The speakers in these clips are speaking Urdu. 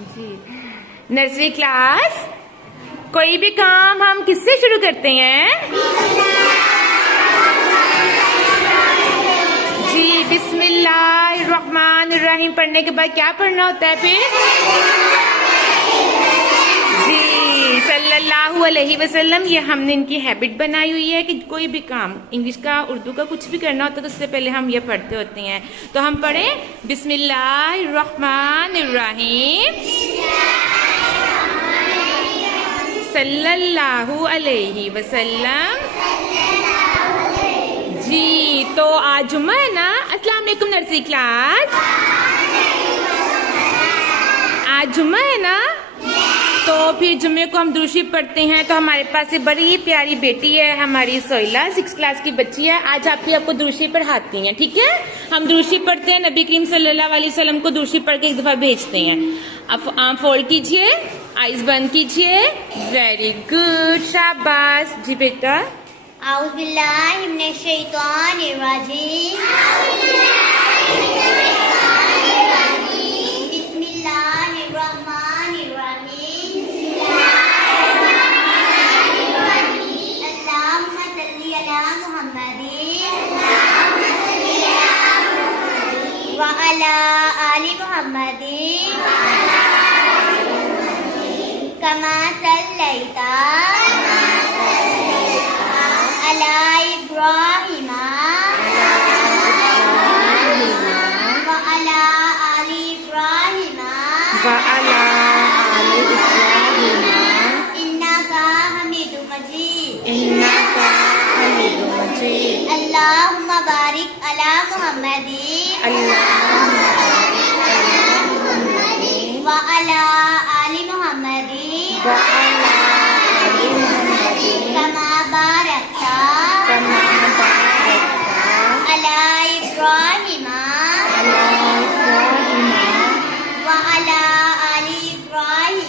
جی نرسری کلاس، کوئی بھی کام ہم کس سے شروع کرتے ہیں؟ جی بسم اللہ الرحمن الرحیم پڑھنے کے بعد کیا پڑھنا ہوتا ہے پھر؟ جی صلی اللہ علیہ وسلم. یہ ہم نے ان کی ہیبٹ بنائی ہوئی ہے کہ کوئی بھی کام انگلش کا اردو کا کچھ بھی کرنا ہوتا ہے تو اس سے پہلے ہم یہ پڑھتے ہوتے ہیں. تو ہم پڑھیں بسم اللہ الرحمن الرحیم صلی اللہ علیہ وسلم. جی تو آج جمعہ ہے نا. السلام علیکم نرسری کلاس. آج جمعہ ہے نا، تو پھر جمعے کو ہم درود شریف پڑھتے ہیں. تو ہمارے پاس ایک بڑی پیاری بیٹی ہے ہماری سہیلا، 6 کلاس کی بچی ہے. آج آپ کو درود شریف پڑھاتی ہیں. ٹھیک ہے، ہم درود شریف پڑھتے ہیں، نبی کریم صلی اللہ علیہ وسلم کو درود شریف پڑھ کے ایک دفعہ بھیجتے ہیں. اب آنکھ فولڈ کیجئے، آئیز بند کیجئے. ویری گڈ، شاباش. جی بیٹا. اعوذ باللہ من الشیطان الرجیم. بسم اللہ الرحمن الرحیم. اللہم صلی علی محمد وعلی آل محمد کما صلیت علی ابراہیم وعلی آل ابراہیم انک حمید مجید. اللہم بارک علی محمد وعلی آل محمد کما بارکت علی ابراہیم وعلی آل ابراہیم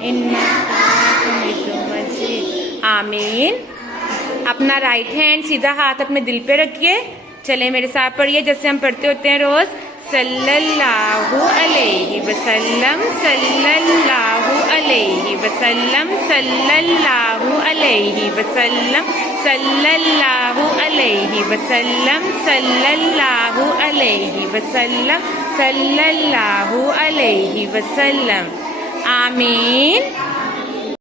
انک حمید مجید. آمین. اپنا رائٹ ہینڈ سیدھا ہاتھ اپنے دل پہ رکھیے. چلیں میرے ساتھ پڑھیے جیسے ہم پڑھتے ہوتے ہیں روز. صلی اللہ علیہ وسلم صلی اللہ علیہ وسلم صلی اللہ علیہ وسلم صلی اللہ علیہ وسلم صلی اللہ علیہ وسلم صلی اللہ علیہ وسلم. آمین.